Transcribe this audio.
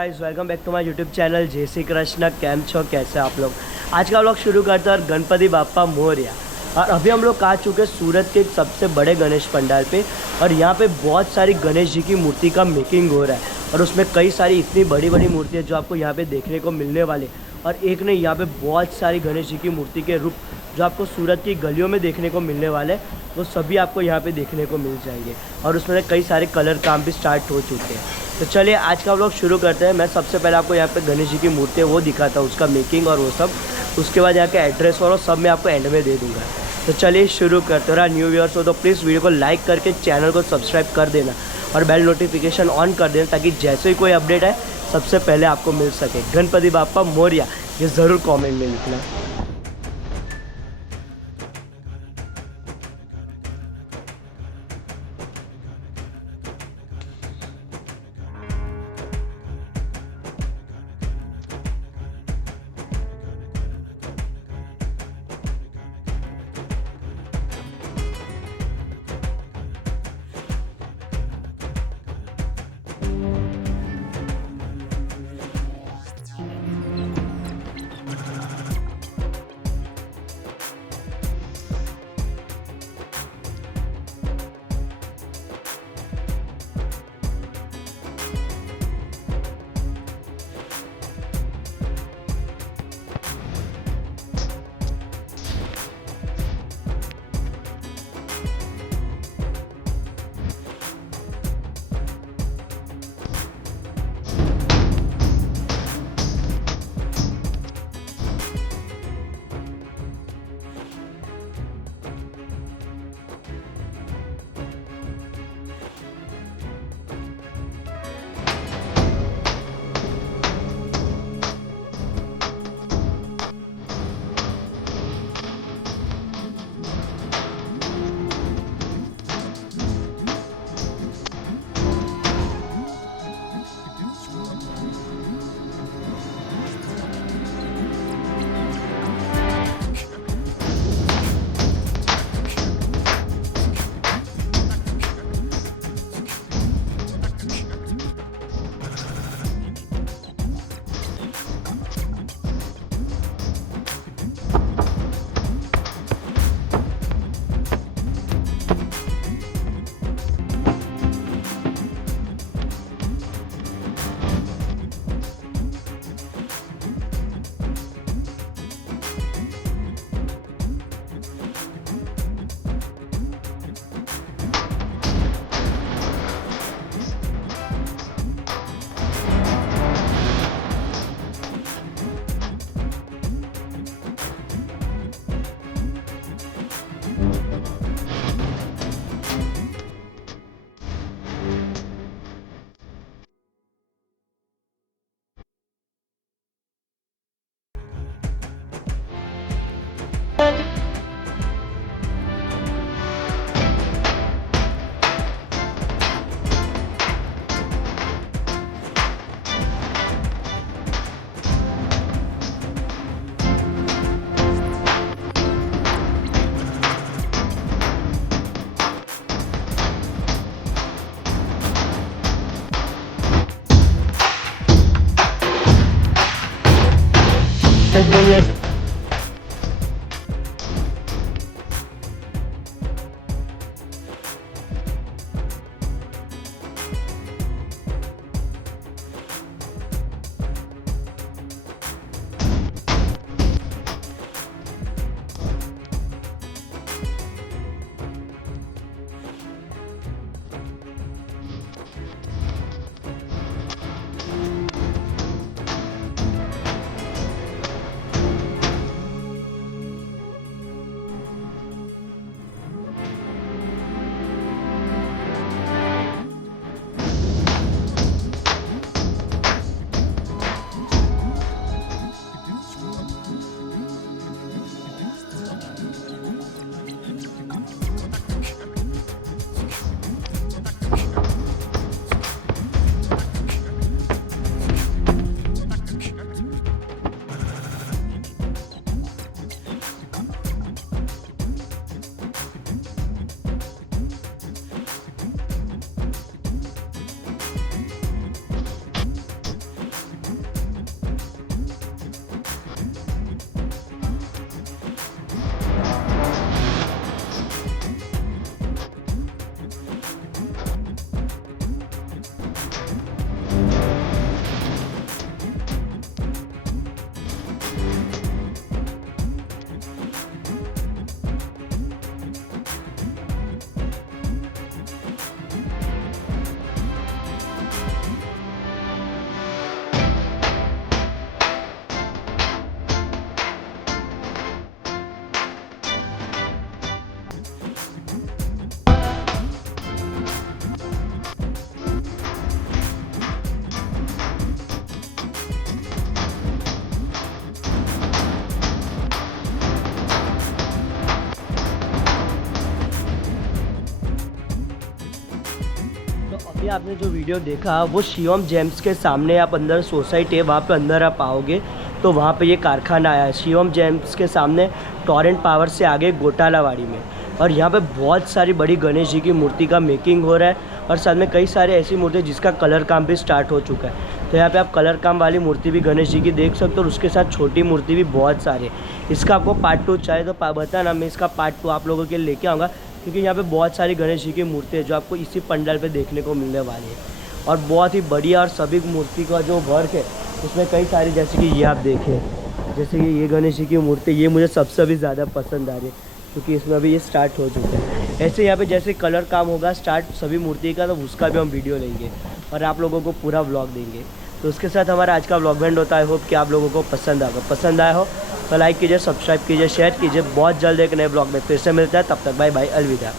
Guys, welcome back to my YouTube channel. जय Shri Krishna. Cam छो, कैसे आप लोग। आज का व्लॉग शुरू करते हैं गणपति बाप्पा मोरया। और अभी हम लोग आ चुके हैं सूरत के एक सबसे बड़े गणेश पंडाल पे। और यहाँ पे बहुत सारी गणेश जी की मूर्ति का मेकिंग हो रहा है और उसमें कई सारी इतनी बड़ी बड़ी मूर्तियाँ जो आपको यहाँ पे देखने को मिलने वाले। और एक नहीं, यहाँ पे बहुत सारी गणेश जी की मूर्ति के रूप जो आपको सूरत की गलियों में देखने को मिलने वाले, वो सभी आपको यहाँ पे देखने को मिल जाएंगे। और उसमें कई सारे कलर काम भी स्टार्ट हो चुके हैं। तो चलिए आज का व्लॉग शुरू करते हैं। मैं सबसे पहले आपको यहाँ पे गणेश जी की मूर्ति है वो दिखाता हूँ, उसका मेकिंग और वो सब। उसके बाद यहाँ के एड्रेस और वो सब मैं आपको एंड में दे दूँगा। तो चलिए शुरू करते हैं। न्यू व्यूअर्स हो तो प्लीज़ वीडियो को लाइक करके चैनल को सब्सक्राइब कर देना और बेल नोटिफिकेशन ऑन कर देना, ताकि जैसे ही कोई अपडेट है सबसे पहले आपको मिल सके। गणपति बाप्पा मोरया ये ज़रूर कॉमेंट में लिखना। ये आपने जो वीडियो देखा वो शिवम जेम्स के सामने, आप अंदर सोसाइटी है वहाँ पे अंदर आप आओगे तो वहाँ पे ये कारखाना आया है शिवम जेम्स के सामने, टॉरेंट पावर से आगे गोटालावाड़ी में। और यहाँ पे बहुत सारी बड़ी गणेश जी की मूर्ति का मेकिंग हो रहा है और साथ में कई सारे ऐसी मूर्ति जिसका कलर काम भी स्टार्ट हो चुका है। तो यहाँ पे आप कलर काम वाली मूर्ति भी गणेश जी की देख सकते हो और उसके साथ छोटी मूर्ति भी बहुत सारे। इसका आपको पार्ट 2 चाहिए तो बताना, मैं इसका पार्ट 2 आप लोगों के लिए लेके आऊँगा, क्योंकि यहाँ पे बहुत सारी गणेश जी की मूर्ति है जो आपको इसी पंडाल पे देखने को मिलने वाली है और बहुत ही बढ़िया। और सभी मूर्ति का जो वर्क है उसमें कई सारी, जैसे कि ये आप देखें, जैसे कि ये गणेश जी की मूर्ति, ये मुझे सबसे भी ज़्यादा पसंद आ रही है क्योंकि इसमें अभी ये स्टार्ट हो चुका है। ऐसे यहाँ पे जैसे कलर काम होगा स्टार्ट सभी मूर्ति का, तो उसका भी हम वीडियो लेंगे और आप लोगों को पूरा व्लॉग देंगे। तो उसके साथ हमारा आज का व्लॉग एंड होता है। होप कि आप लोगों को पसंद आया हो तो लाइक कीजिए, सब्सक्राइब कीजिए, शेयर कीजिए। बहुत जल्द एक नए ब्लॉग में फिर से मिलता है, तब तक बाय बाय, अलविदा।